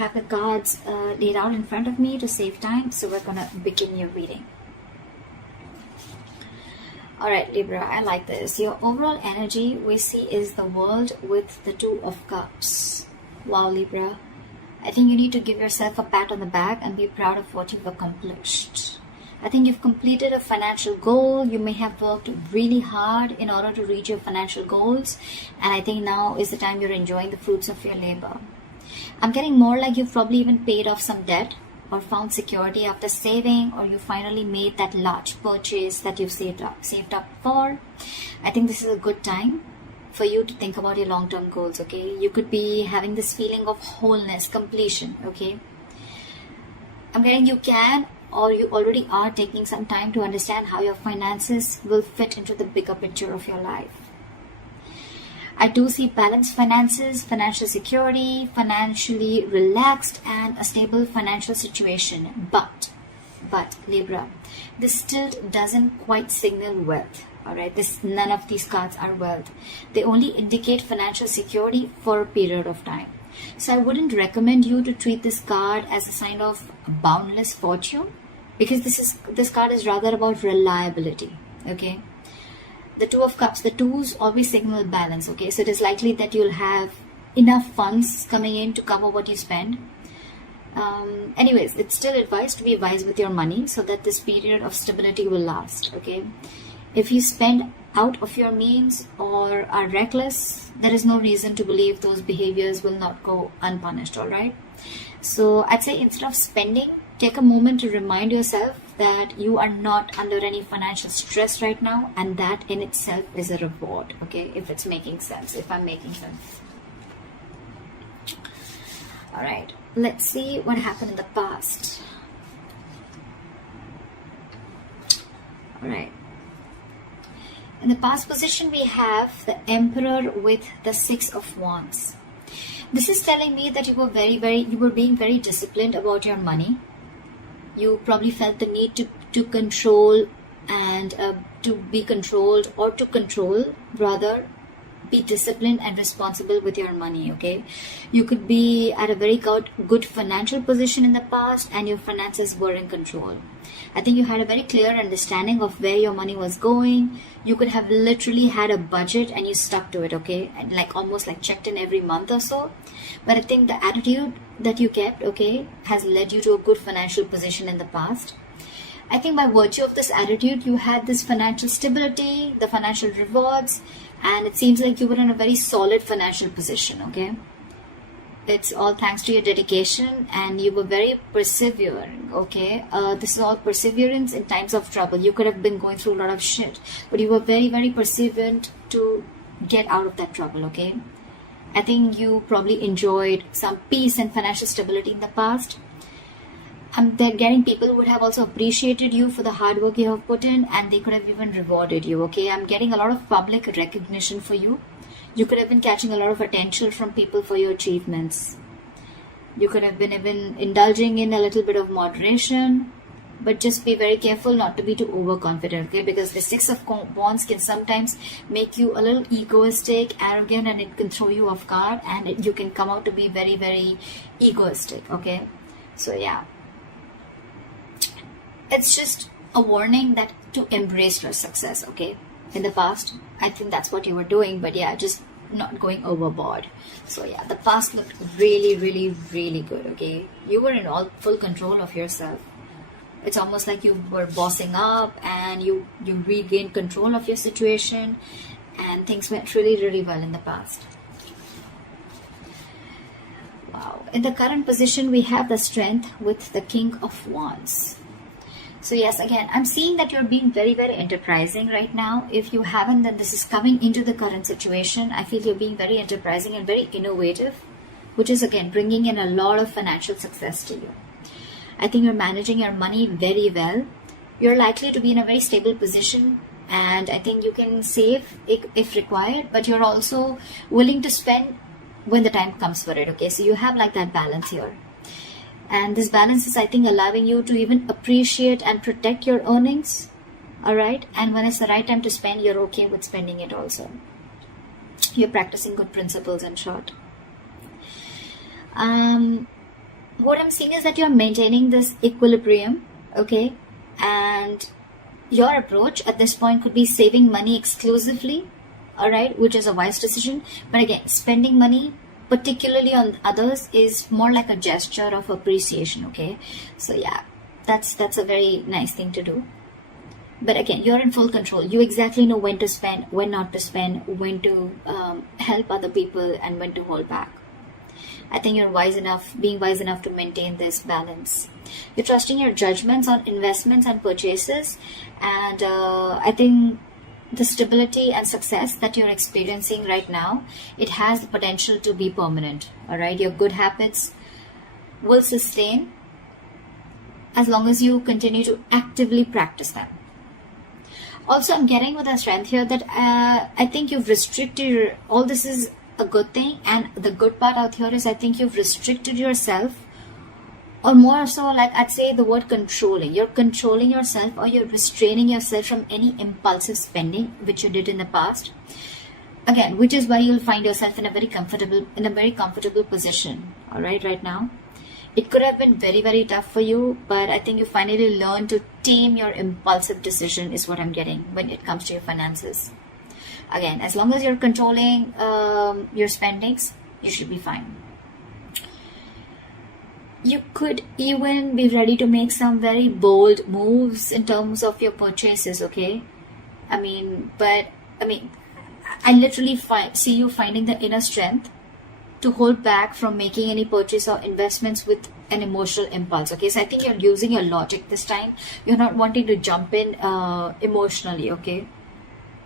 have the cards laid out in front of me to save time, so we're gonna begin your reading. Alright, Libra, I like this. Your overall energy we see is the world with the Two of Cups. Wow, Libra. I think you need to give yourself a pat on the back and be proud of what you've accomplished. I think you've completed a financial goal. You may have worked really hard in order to reach your financial goals. And I think now is the time you're enjoying the fruits of your labor. I'm getting more like you've probably even paid off some debt or found security after saving, or you finally made that large purchase that you've saved up for. I think this is a good time for you to think about your long-term goals, okay? You could be having this feeling of wholeness, completion, okay? I'm getting you can, or you already are taking some time to understand how your finances will fit into the bigger picture of your life. I do see balanced finances, financial security, financially relaxed, and a stable financial situation. But Libra, this still doesn't quite signal wealth. Alright, none of these cards are wealth. They only indicate financial security for a period of time. So I wouldn't recommend you to treat this card as a sign of boundless fortune, because this card is rather about reliability. Okay. The Two of Cups, the twos always signal balance, okay? So it is likely that you'll have enough funds coming in to cover what you spend. Anyways, it's still advised to be wise with your money so that this period of stability will last, okay? If you spend out of your means or are reckless, there is no reason to believe those behaviors will not go unpunished, all right? So I'd say instead of spending, take a moment to remind yourself that you are not under any financial stress right now, and that in itself is a reward, okay? If it's making sense, if I'm making sense. All right, let's see what happened in the past. All right. In the past position, we have the Emperor with the Six of Wands. This is telling me that you were being very disciplined about your money. You probably felt the need to control and to be controlled, or to control rather. Be disciplined and responsible with your money, okay? You could be at a very good financial position in the past and your finances were in control. I think you had a very clear understanding of where your money was going. You could have literally had a budget and you stuck to it, okay? And almost checked in every month or so. But I think the attitude that you kept, okay, has led you to a good financial position in the past. I think by virtue of this attitude, you had this financial stability, the financial rewards, and it seems like you were in a very solid financial position, okay? It's all thanks to your dedication, and you were very persevering, okay? This is all perseverance in times of trouble. You could have been going through a lot of shit, but you were very, very perseverant to get out of that trouble, okay? I think you probably enjoyed some peace and financial stability in the past. They're getting people who would have also appreciated you for the hard work you have put in, and they could have even rewarded you, okay? I'm getting a lot of public recognition for you. You could have been catching a lot of attention from people for your achievements. You could have been even indulging in a little bit of moderation, but just be very careful not to be too overconfident, okay? Because the Six of Wands can sometimes make you a little egoistic, arrogant, and it can throw you off guard, and you can come out to be very, very egoistic, okay? So yeah. It's just a warning that to embrace your success, okay? In the past, I think that's what you were doing, but yeah, just not going overboard. So yeah, the past looked really, really, really good, okay? You were in full control of yourself. It's almost like you were bossing up and you regained control of your situation, and things went really, really well in the past. Wow. In the current position, we have the Strength with the King of Wands. So yes, again, I'm seeing that you're being very, very enterprising right now. If you haven't, then this is coming into the current situation. I feel you're being very enterprising and very innovative, which is again bringing in a lot of financial success to you. I think you're managing your money very well. You're likely to be in a very stable position, and I think you can save if required, but you're also willing to spend when the time comes for it, okay? So you have that balance here. And this balance is, I think, allowing you to even appreciate and protect your earnings, all right? And when it's the right time to spend, you're okay with spending it also. You're practicing good principles, in short. what I'm seeing is that you're maintaining this equilibrium, okay? And your approach at this point could be saving money exclusively, all right, which is a wise decision. But again, spending money, particularly on others, is more like a gesture of appreciation, okay? So yeah, that's a very nice thing to do. But again, you're in full control. You exactly know when to spend, when not to spend, when to help other people, and when to hold back. I think you're being wise enough to maintain this balance. You're trusting your judgments on investments and purchases. And I think the stability and success that you're experiencing right now, it has the potential to be permanent. All right. Your good habits will sustain as long as you continue to actively practice them. Also, I'm getting with a strength here that I think you've restricted all this is a good thing, and the good part out here is I think you've restricted yourself, or more so, like I'd say the word controlling. You're controlling yourself, or you're restraining yourself from any impulsive spending which you did in the past. Again, which is why you'll find yourself in a very comfortable position. All right now. It could have been very, very tough for you, but I think you finally learned to tame your impulsive decision is what I'm getting when it comes to your finances. Again, as long as you're controlling your spendings, you should be fine. You could even be ready to make some very bold moves in terms of your purchases, okay? I literally see you finding the inner strength to hold back from making any purchase or investments with an emotional impulse, okay? So I think you're using your logic this time. You're not wanting to jump in emotionally, okay?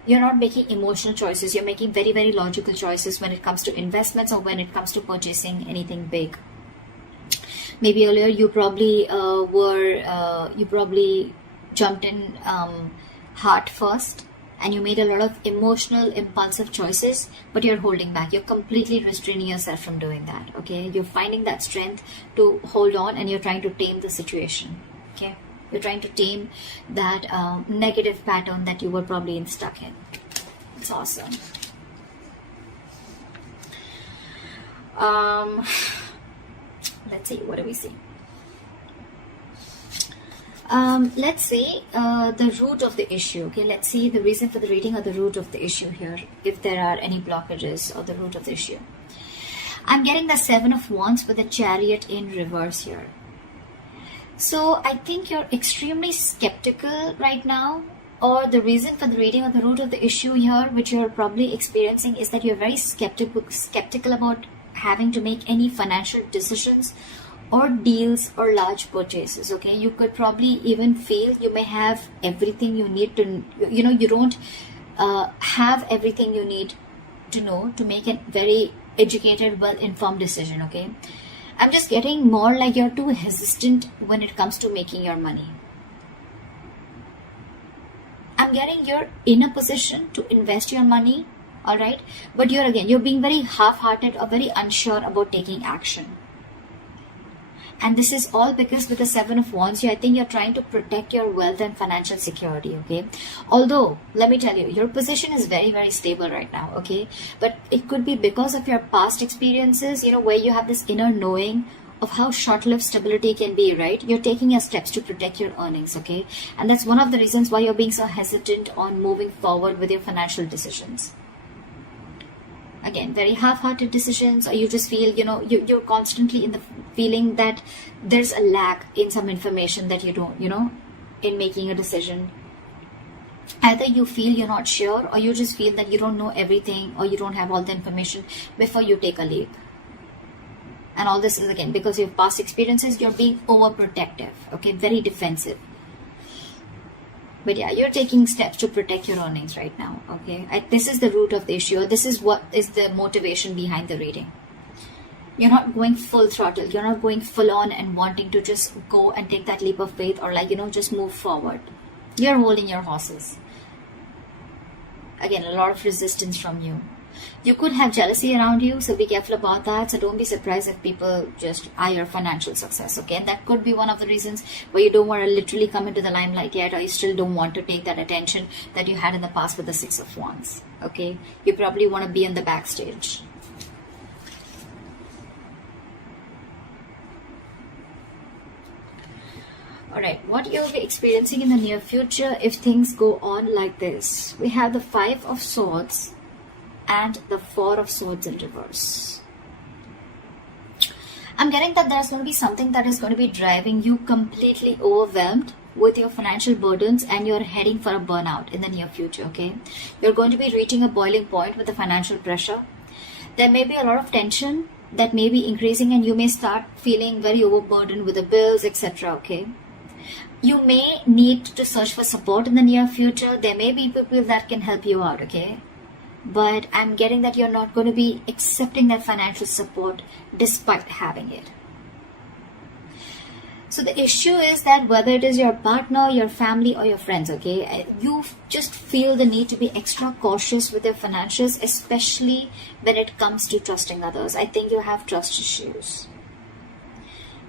You're not making emotional choices. You're making very, very logical choices when it comes to investments or when it comes to purchasing anything big. Maybe earlier you probably jumped in heart first, and you made a lot of emotional, impulsive choices, but you're holding back. You're completely restraining yourself from doing that, okay? You're finding that strength to hold on, and you're trying to tame the situation, okay? You're trying to tame that negative pattern that you were probably stuck in. It's awesome. Let's see, what do we see? Let's see the root of the issue. Okay, let's see the reason for the reading or the root of the issue here, if there are any blockages or the root of the issue. I'm getting the 7 of Wands with the Chariot in reverse here. So I think you're extremely skeptical right now, or the reason for the reading or the root of the issue here, which you're probably experiencing, is that you're very skeptical about having to make any financial decisions or deals or large purchases, okay? You could probably even feel you may have everything you need to, you don't have everything you need to know to make a very educated, well-informed decision, okay? I'm just getting more like you're too hesitant when it comes to making your money. I'm getting you're in a position to invest your money, all right? But you're being very half-hearted or very unsure about taking action. And this is all because with the 7 of Wands, I think you're trying to protect your wealth and financial security, okay? Although, let me tell you, your position is very, very stable right now, okay? But it could be because of your past experiences, where you have this inner knowing of how short-lived stability can be, right? You're taking your steps to protect your earnings, okay? And that's one of the reasons why you're being so hesitant on moving forward with your financial decisions. Again, very half-hearted decisions, or you just feel, you're constantly in the feeling that there's a lack in some information that you don't, in making a decision. Either you feel you're not sure, or you just feel that you don't know everything, or you don't have all the information before you take a leap. And all this is, again, because of your past experiences, you're being overprotective, okay, very defensive. But yeah, you're taking steps to protect your earnings right now, okay? This is the root of the issue. This is what is the motivation behind the reading. You're not going full throttle. You're not going full on and wanting to just go and take that leap of faith, or just move forward. You're holding your horses. Again, a lot of resistance from you. You could have jealousy around you, so be careful about that. So don't be surprised if people just eye your financial success, okay? And that could be one of the reasons why you don't want to literally come into the limelight yet, or you still don't want to take that attention that you had in the past with the 6 of Wands, okay? You probably want to be in the backstage. Alright, what you'll be experiencing in the near future if things go on like this. We have the 5 of Swords and the 4 of Swords in reverse. I'm getting that there's going to be something that is going to be driving you completely overwhelmed with your financial burdens, and you're heading for a burnout in the near future, okay? You're going to be reaching a boiling point with the financial pressure. There may be a lot of tension that may be increasing, and you may start feeling very overburdened with the bills, etc., okay? You may need to search for support in the near future. There may be people that can help you out, okay? But I'm getting that you're not going to be accepting that financial support despite having it. So the issue is that whether it is your partner, your family, or your friends, okay, you just feel the need to be extra cautious with your finances, especially when it comes to trusting others. I think you have trust issues.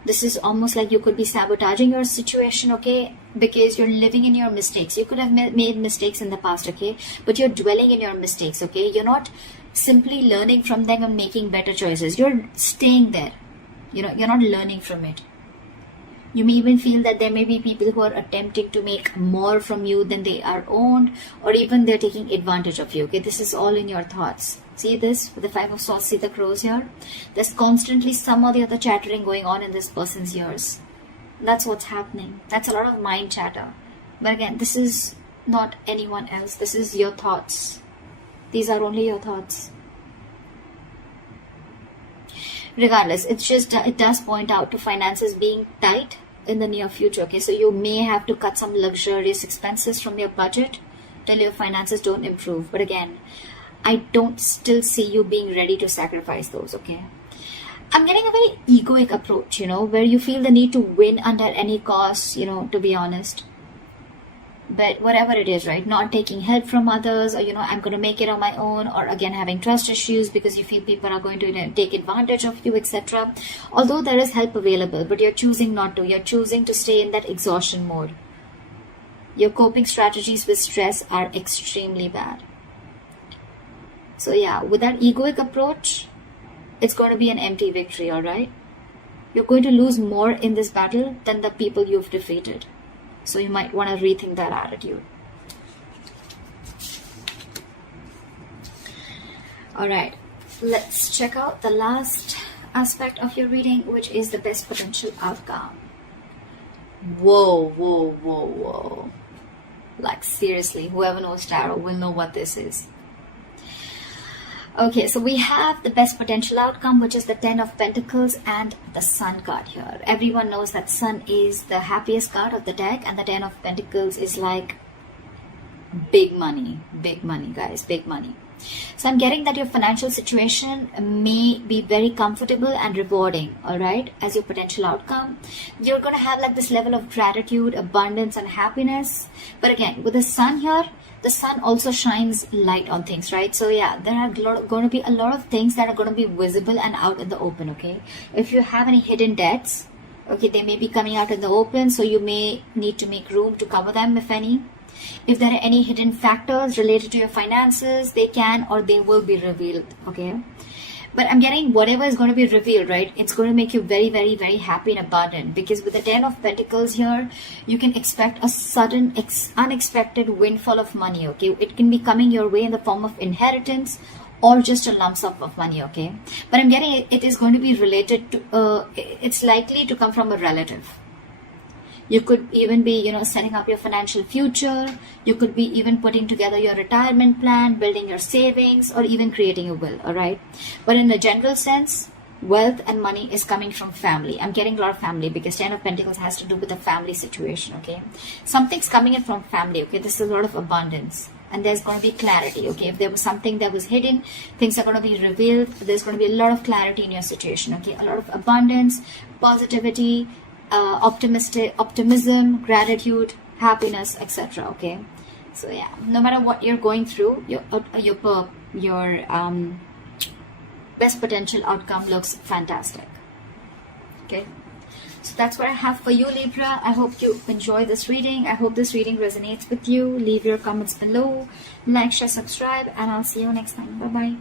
This is almost like you could be sabotaging your situation, okay, because you're living in your mistakes. You could have made mistakes in the past, okay, but you're dwelling in your mistakes, okay. You're not simply learning from them and making better choices. You're staying there. You know, you're not learning from it. You may even feel that there may be people who are attempting to make more from you than they are owned, or even they're taking advantage of you. Okay, this is all in your thoughts. See this with the 5 of Swords, see the crows here? There's constantly some or the other chattering going on in this person's ears. That's what's happening. That's a lot of mind chatter. But again, this is not anyone else. This is your thoughts. These are only your thoughts. Regardless, it's just, it does point out to finances being tight in the near future, okay? So you may have to cut some luxurious expenses from your budget till your finances don't improve. But again, I don't still see you being ready to sacrifice those, okay? I'm getting a very egoic approach, you know, where you feel the need to win under any cost, you know, to be honest. But whatever it is, right, not taking help from others, or, you know, I'm going to make it on my own, or again having trust issues because you feel people are going to, you know, take advantage of you, etc. Although there is help available, but you're choosing not to. You're choosing to stay in that exhaustion mode. Your coping strategies with stress are extremely bad. So yeah, with that egoic approach, it's going to be an empty victory, alright? You're going to lose more in this battle than the people you've defeated. So you might want to rethink that attitude. Alright, let's check out the last aspect of your reading, which is the best potential outcome. Whoa, whoa, whoa, whoa. Like seriously, whoever knows tarot will know what this is. Okay, so we have the best potential outcome, which is the 10 of Pentacles and the Sun card here. Everyone knows that Sun is the happiest card of the deck, and the 10 of Pentacles is like big money, guys, big money. So I'm getting that your financial situation may be very comfortable and rewarding, all right, as your potential outcome. You're going to have like this level of gratitude, abundance, and happiness. But again, with the Sun here, the Sun also shines light on things, right? So yeah, there are going to be a lot of things that are going to be visible and out in the open, okay? If you have any hidden debts, okay, they may be coming out in the open, so you may need to make room to cover them, if any. If there are any hidden factors related to your finances, they can or they will be revealed, okay? But I'm getting whatever is going to be revealed, right? It's going to make you very, very, very happy and abundant, because with the 10 of Pentacles here, you can expect a sudden, unexpected windfall of money, okay? It can be coming your way in the form of inheritance or just a lump sum of money, okay? But I'm getting it is going to be related to, it's likely to come from a relative. You could even be, you know, setting up your financial future. You could be even putting together your retirement plan, building your savings, or even creating a will, all right? But in a general sense, wealth and money is coming from family. I'm getting a lot of family because 10 of Pentacles has to do with the family situation, okay? Something's coming in from family, okay? This is a lot of abundance. And there's going to be clarity, okay? If there was something that was hidden, things are going to be revealed. There's going to be a lot of clarity in your situation, okay? A lot of abundance, positivity, optimism, gratitude, happiness, etc. Okay, so yeah, no matter what you're going through, your best potential outcome looks fantastic. Okay, so that's what I have for you, Libra. I hope you enjoy this reading. I hope this reading resonates with you. Leave your comments below, like, share, subscribe, and I'll see you next time. Bye bye.